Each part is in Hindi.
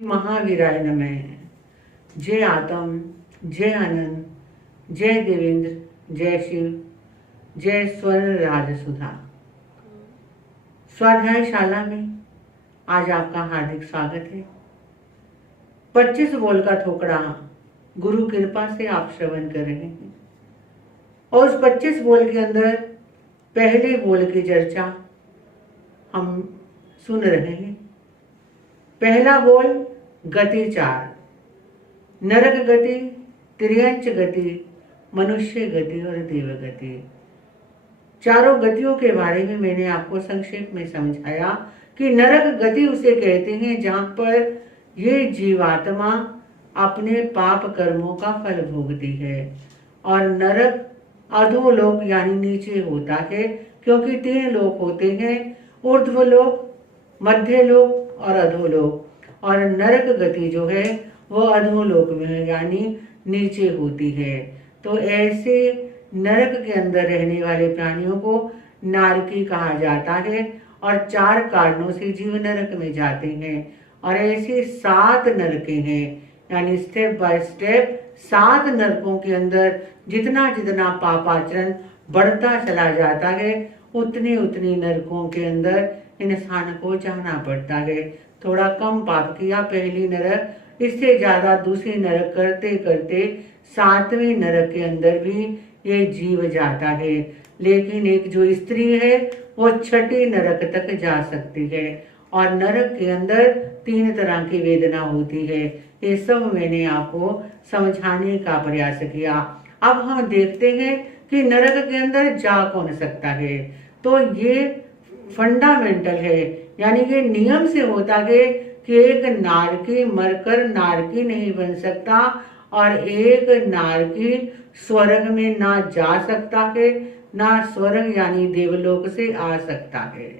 महावीराय नमः। जय आत्म, जय आनंद, जय देवेंद्र, जय शिव, जय स्वर्ण राजसुधा। स्वाध्याय शाला में आज आपका हार्दिक स्वागत है। 25 बोल का थोकड़ा गुरु कृपा से आप श्रवण कर रहे हैं और उस 25 बोल के अंदर पहले बोल की चर्चा हम सुन रहे हैं। पहला बोल गति 4, नरक गति, त्रियंच गति, मनुष्य गति और देव गति। चारों गतियों के बारे में मैंने आपको संक्षेप में समझाया कि नरक गति उसे कहते हैं जहां पर ये जीवात्मा अपने पाप कर्मों का फल भोगती है, और नरक अधोलोक यानी नीचे होता है, क्योंकि 3 लोक होते हैं, ऊर्ध्वलोक, मध्य लोक और अधोलोक। और नरक गति जो है वो अधोलोक में है, यानी नीचे होती है। तो ऐसे नरक के अंदर रहने वाले प्राणियों को नारकी कहा जाता है और 4 कारणों से जीव नरक में जाते हैं। और ऐसे 7 नरके हैं, यानी स्टेप बाय स्टेप 7 नरकों के अंदर जितना जितना पापाचरण बढ़ता चला जाता है, उतने उतने नरकों के अंदर इंसान को जाना पड़ता है। थोड़ा कम पाप किया पहली नरक, इससे ज्यादा दूसरी नरक करते करते 7वें नरक के अंदर भी ये जीव जाता है। लेकिन एक जो स्त्री है वो 6ठी नरक तक जा सकती है। और नरक के अंदर 3 तरह की वेदना होती है। ये सब मैंने आपको समझाने का प्रयास किया। अब हम देखते हैं कि नरक के अंदर जा कौन सकता है। तो ये फंडामेंटल है, यानी कि नियम से होता है कि एक नारकी मरकर नारकी नहीं बन सकता और एक नारकी स्वर्ग में ना जा सकता है, ना स्वर्ग यानी देवलोक से आ सकता है।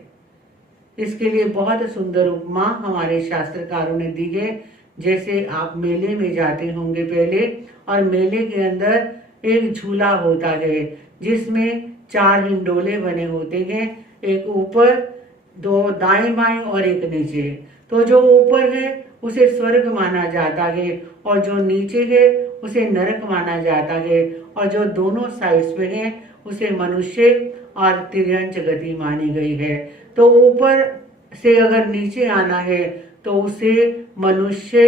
इसके लिए बहुत सुंदर उपमा हमारे शास्त्रकारों ने दी है। जैसे आप मेले में जाते होंगे पहले, और मेले के अंदर एक झूला होता है जिसमें 4 हिंडोले बने होते हैं, एक ऊपर, 2 दाएं बाएं और एक नीचे। तो जो ऊपर है उसे स्वर्ग माना जाता है और जो नीचे है उसे नरक माना जाता है, और जो दोनों साइड्स पे है उसे मनुष्य और तिर्यंच गति मानी गई है। तो ऊपर से अगर नीचे आना है तो उसे मनुष्य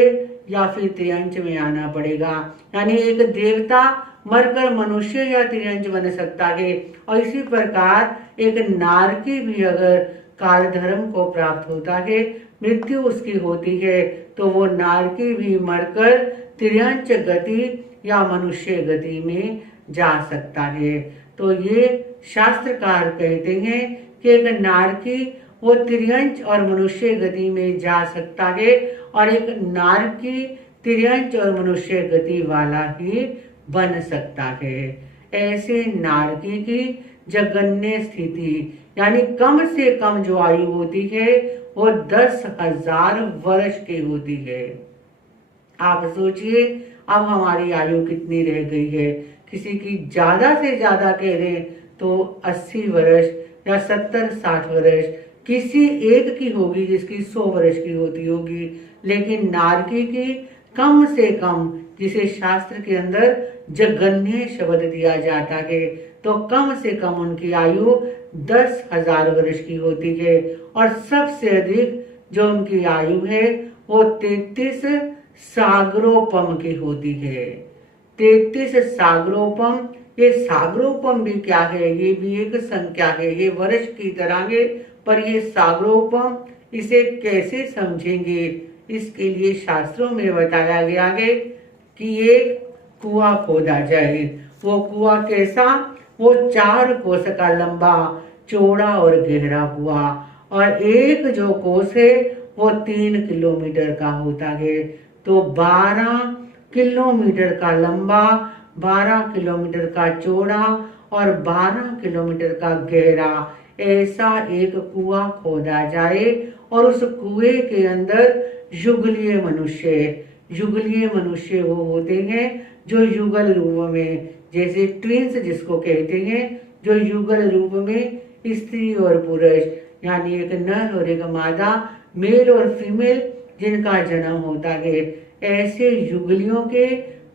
या फिर तिर्यंच में आना पड़ेगा। यानी एक देवता मरकर मनुष्य या तिर्यंच बन सकता है, और इसी प्रकार एक नारकी भी अगर काल धर्म को प्राप्त होता है, मृत्यु उसकी होती है, तो वो नारकी भी मरकर तिर्यंच गति या मनुष्य गति में जा सकता है। तो ये शास्त्रकार कहते हैं कि एक नारकी वो तिर्यंच और मनुष्य गति में जा सकता है, और एक नारकी तिर्यंच और मनुष्य गति वाला ही बन सकता है। ऐसे नारकी की जघन्य स्थिति, यानी कम से कम जो आयु होती है वो 10,000 वर्ष की होती है। आप सोचिए अब हमारी आयु कितनी रह गई है। किसी की ज्यादा से ज्यादा कह दें तो 80 वर्ष या 70-60 वर्ष, किसी एक की होगी जिसकी 100 वर्ष की होती होगी। लेकिन नारकी की कम से कम, जिसे शास्त्र के अंदर जघन्य शब्द दिया जाता है, तो कम से कम उनकी आयु 10,000 वर्ष की होती है। और सबसे अधिक जो उनकी आयु है वो 33 सागरोपम की होती है। 33 सागरोपम, ये सागरोपम भी क्या है? ये भी एक संख्या है, ये वर्ष की तरह है, पर ये सागरोपम, इसे कैसे समझेंगे? इसके लिए शास्त्रों में बताया गया है कि एक कुआं खोदा जाए। वो कुआं कैसा? वो 4 कोस का लंबा, चौड़ा और गहरा कुआं, और एक जो कोस है वो 3 किलोमीटर का होता है। तो 12 किलोमीटर का लंबा, 12 किलोमीटर का चौड़ा और 12 किलोमीटर का गहरा, ऐसा एक कुआं खोदा जाए, और उस कुएं के अंदर युगलीय मनुष्य वो होते हैं जो युगल रूप में, जैसे ट्विंस जिसको कहते हैं, जो युगल रूप में स्त्री और पुरुष, यानी एक नर और एक मादा, मेल और फीमेल जिनका जन्म होता है। ऐसे युगलियों के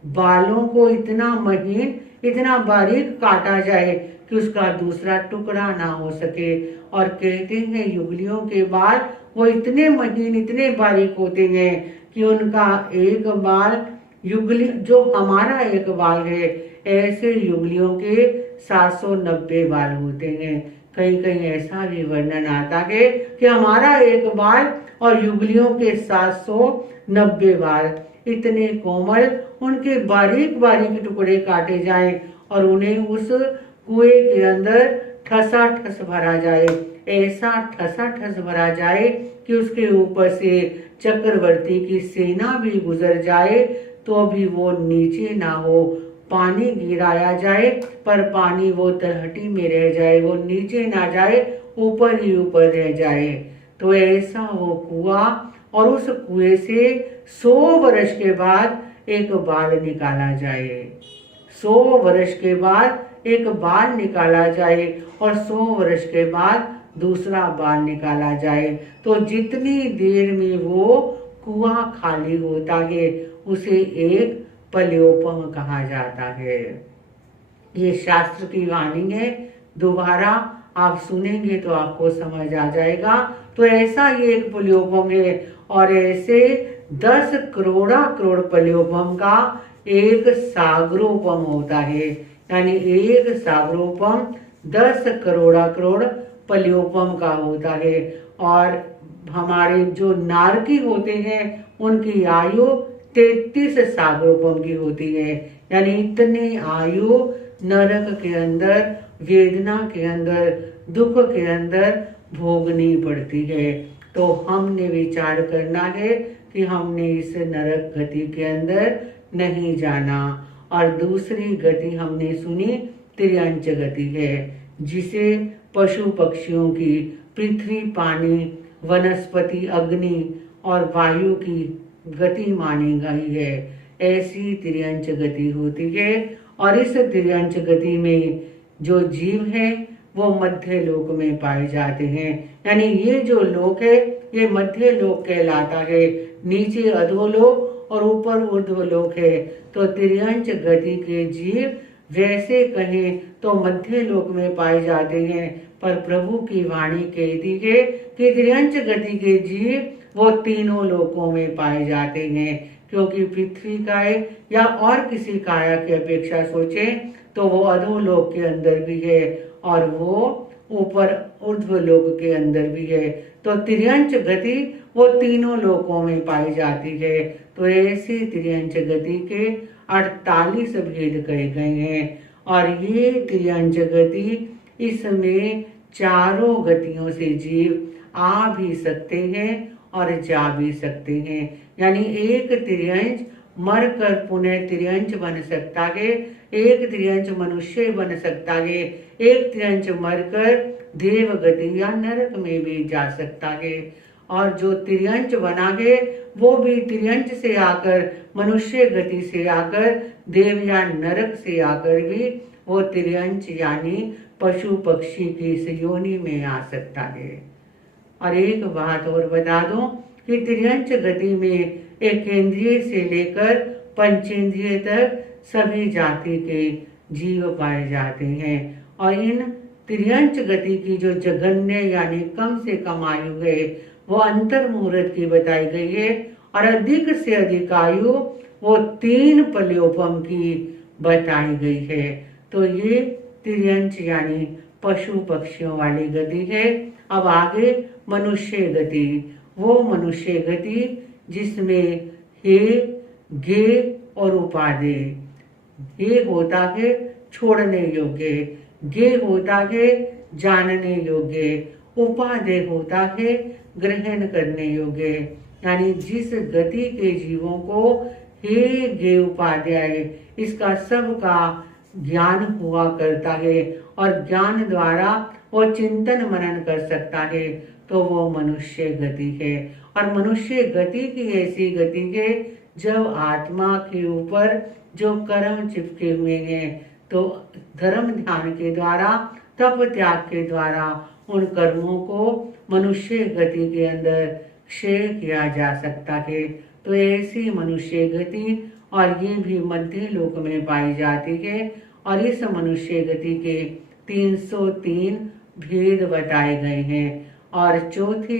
बालों को इतना महीन, इतना बारीक काटा जाए कि उसका दूसरा टुकड़ा ना हो सके। और कहते हैं युगलियों के बाल वो इतने महीन, इतने बारीक होते हैं कि उनका एक बाल, युगली जो हमारा एक बाल है, ऐसे युगलियों के 790 बाल होते हैं। कहीं कहीं ऐसा भी वर्णन आता है कि हमारा एक बाल और युगलियों के 790 बाल। इतने कोमल, उनके बारीक बारीक टुकड़े काटे जाएं और उन्हें उस कुएं के अंदर ठसाठस भरा जाए। ऐसा ठसाठस भरा जाए कि उसके ऊपर से चक्रवर्ती की सेना भी गुजर जाए तो भी वो नीचे ना हो। पानी गिराया जाए पर पानी वो तलहटी में रह जाए, वो नीचे ना जाए, ऊपर ही ऊपर रह जाए। तो ऐसा वो कुआं, और उस कुएं से 100 वर्ष के बाद एक बाल निकाला जाए। 100 वर्ष के बाद एक बाल निकाला जाए और 100 वर्ष के बाद दूसरा बाल निकाला जाए। तो जितनी देर में वो कुआं खाली होता है उसे एक पल्योपम कहा जाता है। ये शास्त्र की वाणी है, दोबारा आप सुनेंगे तो आपको समझ आ जाएगा। तो ऐसा ये एक पल्योपम है और ऐसे 10 करोड़ पल्योपम का एक सागरोपम होता है। यानी एक सागरोपम 10 करोड़ पल्योपम का होता है। और हमारे जो नारकी होते हैं उनकी आयु 33 सागरोपम की होती है। यानी इतनी आयु नरक के अंदर, वेदना के अंदर, दुख के अंदर भोगनी पड़ती है। तो हमने विचार करना है कि हमने इस नरक गति के अंदर नहीं जाना। और दूसरी गति हमने सुनी तिर्यंच गति है, जिसे पशु पक्षियों की, पृथ्वी, पानी, वनस्पति, अग्नि और वायु की गति मानी गई है। ऐसी तिर्यंच गति होती है। और इस तिर्यंच गति में जो जीव है वो मध्य लोक में पाए जाते हैं। यानी ये जो लोक है ये मध्य लोक कहलाता है। नीचे अधोलोक और ऊपर ऊर्ध्वलोक है। तो तिर्यंच गति के जीव वैसे कहें तो मध्य लोक में पाए जाते हैं, पर प्रभु की वाणी कहती है कि तिर्यंच गति के जीव वो तीनों लोकों में पाए जाते हैं। क्योंकि पृथ्वी काय या और किसी काया की अपेक्षा सोचें तो वो अधोलोक के अंदर भी है और वो ऊपर ऊर्ध्वलोक के अंदर भी है। तो तिर्यंच गति वो तीनों लोकों में पाई जाती है। तो ऐसी तिर्यंच गति के 48 भेद कहे गए हैं। और ये तिर्यंच गति, इसमें चारों गतियों से जीव आ भी सकते हैं और जा भी सकते हैं। यानी एक तिर्यंच मर कर पुनः तिर्यंच बन सकता है, एक तिर्यंच मनुष्य बन सकता है, एक तिर्यंच मरकर देव गति या नरक में भी जा सकता है। और जो तिर्यंच बना है वो भी तिर्यंच से आकर, मनुष्य गति से आकर, देव या नरक से आकर भी वो तिर्यंच यानी पशु पक्षी की इस योनि में आ सकता है। और एक बात और बता दूं कि तिर्यंच गति में एक इंद्रिय से लेकर पंचेंद्रिय तक सभी जाति के जीव पाए जाते हैं। और इन तिर्यंच गति की जो जघन्य यानी कम से कम आयु है वो अंतर मुहूर्त की बताई गई है। और अधिक से अधिक आयु वो 3 पल्योपम की बताई गई है। तो ये तिर्यंच यानी पशु पक्षियों वाली गति है। अब आगे मनुष्य गति, वो मनुष्य गति जिसमें हे, गे और उपादे। हे होता है छोड़ने योग्य, गे होता है जानने योग्य, उपादेय होता है ग्रहण करने योग्य। यानी जिस गति के जीवों को हे गे उपाध्याय इसका सब का ज्ञान हुआ करता है और ज्ञान द्वारा वो चिंतन मनन कर सकता है, तो वो मनुष्य गति है। और मनुष्य गति की ऐसी गति है जब आत्मा के ऊपर जो कर्म चिपके हुए हैं तो धर्म ध्यान के द्वारा, तप त्याग के द्वारा उन कर्मों को मनुष्य गति के अंदर क्षय किया जा सकता है। तो ऐसी मनुष्य गति और ये भी मध्य लोक में पाई जाती है। और इस मनुष्य गति के 303 भेद बताए गए हैं। और चौथी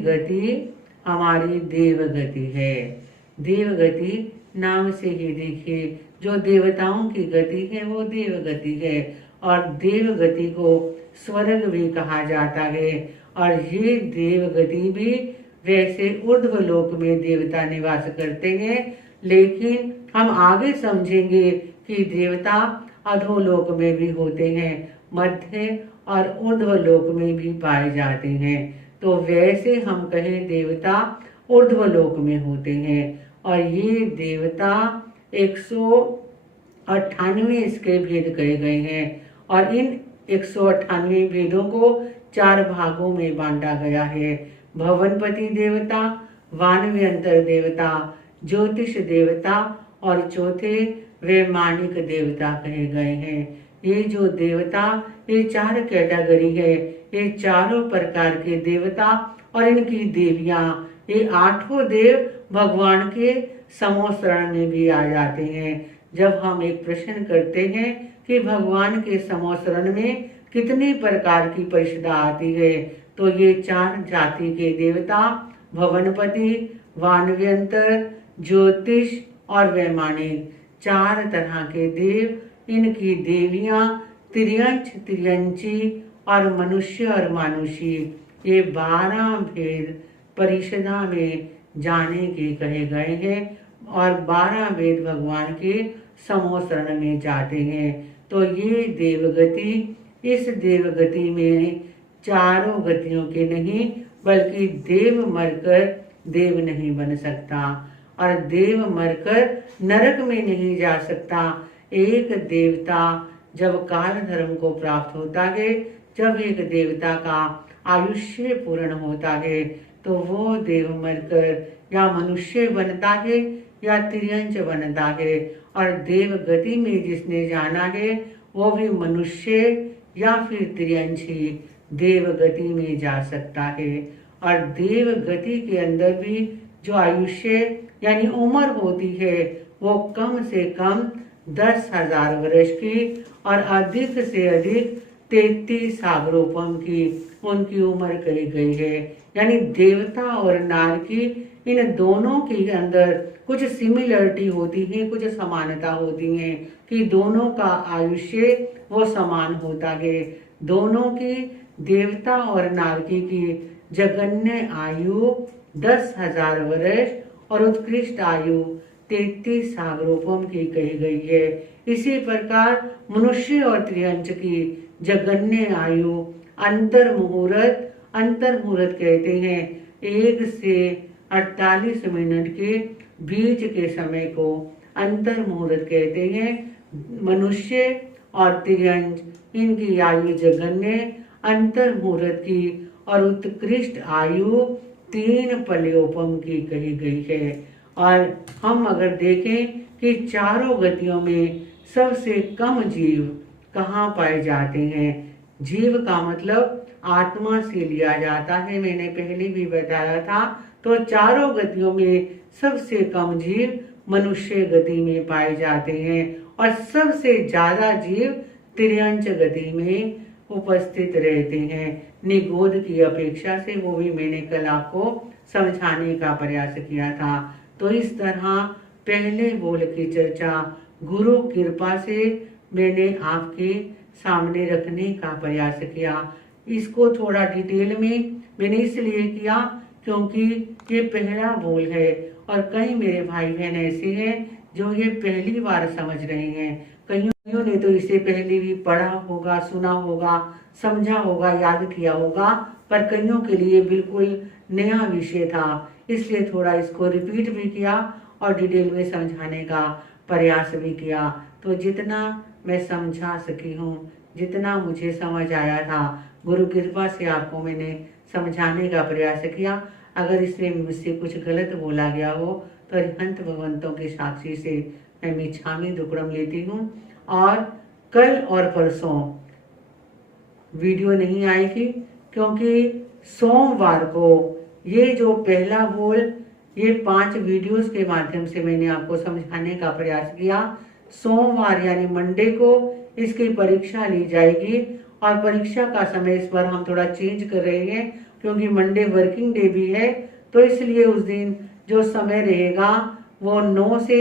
गति हमारी देव गति है। देव गति नाम से ही देखिए, जो देवताओं की गति है वो देव गति है। और देव गति को स्वर्ग भी कहा जाता है। और ये देव गति भी वैसे ऊर्ध्व लोक में देवता निवास करते हैं, लेकिन हम आगे समझेंगे कि देवता अधोलोक में भी होते हैं, मध्य और ऊर्ध्व लोक में भी पाए जाते हैं। तो वैसे हम कहें देवता ऊर्ध्व लोक में होते हैं। और ये देवता 198 इसके भेद कहे गए हैं। और इन 198 भेदों को 4 भागों में बांटा गया है। भवनपति देवता, वानव्यंतर देवता, ज्योतिष देवता और चौथे वैमानिक देवता कहे गए हैं। ये जो देवता, ये 4 कैटेगरी है। ये चारों प्रकार के देवता और इनकी देवियां, ये 8 देव भगवान के समोशरण में भी आ जाते हैं। जब हम एक प्रश्न करते हैं कि भगवान के समोशरण में कितने प्रकार की परिषदा आती है, तो ये 4 जाति के देवता भवनपति, वानव्यंतर, ज्योतिष और वैमानिक 4 तरह के देव, इनकी देवियां तिर्यंच, तिर्यंची और मनुष्य और मानुषी, ये 12 भेद परिषदा में जाने के कहे गए हैं। और 12 वेद भगवान के समोशरण में जाते हैं। तो ये देवगति, इस देवगति में चारों गतियों के नहीं, बल्कि देव मरकर देव नहीं बन सकता और देव मरकर नरक में नहीं जा सकता। एक देवता जब काल धर्म को प्राप्त होता है, जब एक देवता का आयुष्य पूर्ण होता है, तो वो देव मरकर या मनुष्य बनता है या तिर्यंच बनता है। और देव गति में जिसने जाना है वो भी मनुष्य या फिर तिर्यंच ही देव गति में जा सकता है। और देव गति के अंदर भी जो आयुष्य यानी उम्र होती है वो कम से कम 10,000 वर्ष की और अधिक से अधिक 33 सागरोपम की उनकी उम्र कही गई है। यानी देवता और नार की इन दोनों के अंदर कुछ सिमिलरिटी होती है, कुछ समानता होती है कि दोनों का आयुष्य वो समान होता है। दोनों की देवता और नारकी की जगन्य आयु 10,000 वर्ष और उत्कृष्ट आयु 33 सागरोपम की कही गई है। इसी प्रकार मनुष्य और त्रियंच की जगन्य आयु अंतर मुहूर्त कहते हैं 1 से 48 मिनट के बीच के समय को अंतर मुहूर्त कहते हैं। मनुष्य और तिर्यंच इनकी आयु जगन्य, अंतर मुहूर्त की और उत्कृष्ट आयु 3 पलयोपम की कही गई है। और हम अगर देखें कि चारों गतियों में सबसे कम जीव कहाँ पाए जाते हैं, जीव का मतलब आत्मा से लिया जाता है, मैंने पहले भी बताया था। तो चारों गतियों में सबसे कम जीव मनुष्य गति में पाए जाते हैं और सबसे ज्यादा जीव तिर्यंच गति में उपस्थित रहते हैं निगोद की अपेक्षा से। वो भी मैंने कल आपको समझाने का प्रयास किया था। तो इस तरह पहले बोल की चर्चा गुरु कृपा से मैंने आपके सामने रखने का प्रयास किया। इसको थोड़ा डिटेल में मैंने इसलिए किया क्योंकि ये पहला बोल है और कई मेरे भाई बहन ऐसे हैं जो ये पहली बार समझ रहे हैं। कईयों ने तो इसे पहले भी पढ़ा होगा, सुना होगा, समझा होगा, याद किया होगा, पर कईयों के लिए बिल्कुल नया विषय था। इसलिए थोड़ा इसको रिपीट भी किया और डिटेल में समझाने का प्रयास भी किया। तो जितना मैं समझा सकी हूँ, जितना मुझे समझ आया था, गुरु कृपा से आपको मैंने समझाने का प्रयास किया। अगर इसमें मुझसे कुछ गलत बोला गया हो तो अरिहंत भगवंतों के साक्षी से मैं मिच्छामी दुक्कड़म लेती हूँ। और कल और परसों वीडियो नहीं आएगी क्योंकि सोमवार को ये जो पहला बोल, ये 5 वीडियोस के माध्यम से मैंने आपको समझाने का प्रयास किया। सोमवार यानी मंडे को इसकी परीक्षा ली जाएगी और परीक्षा का समय इस बार हम थोड़ा चेंज कर रहे हैं क्योंकि मंडे वर्किंग डे भी है, तो इसलिए उस दिन जो समय रहेगा वो 9 से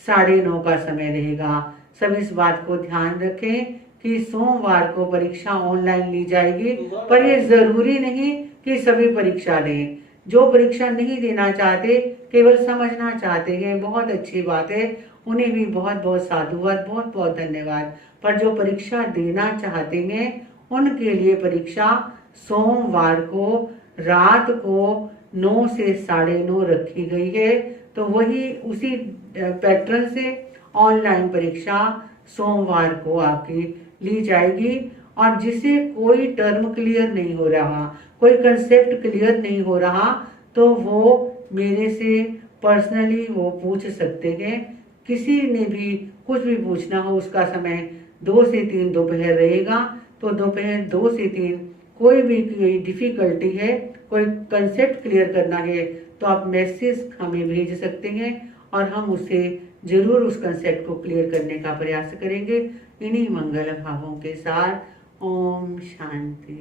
9:30 का समय रहेगा। सब इस बात को ध्यान रखें कि सोमवार को परीक्षा ऑनलाइन ली जाएगी, पर ये जरूरी नहीं कि सभी परीक्षा दें। जो परीक्षा नहीं देना चाहते, केवल समझना चाहते हैं, बहुत अच्छी बात है, उन्हें भी बहुत बहुत साधुवाद, बहुत बहुत धन्यवाद। पर जो परीक्षा देना चाहते हैं उनके लिए परीक्षा सोमवार को रात को 9 से 9:30 रखी गई है। तो वही उसी पैटर्न से ऑनलाइन परीक्षा सोमवार को आपकी ली जाएगी। और जिसे कोई टर्म क्लियर नहीं हो रहा, कोई कंसेप्ट क्लियर नहीं हो रहा, तो वो मेरे से पर्सनली वो पूछ सकते हैं। किसी ने भी कुछ भी पूछना हो, उसका समय 2 से 3 दोपहर रहेगा। तो दोपहर 2 से 3 कोई भी कोई डिफिकल्टी है, कोई कंसेप्ट क्लियर करना है, तो आप मैसेज हमें भेज सकते हैं और हम उसे जरूर उस कंसेप्ट को क्लियर करने का प्रयास करेंगे। इन्हीं मंगल भावों के साथ ओम शांति।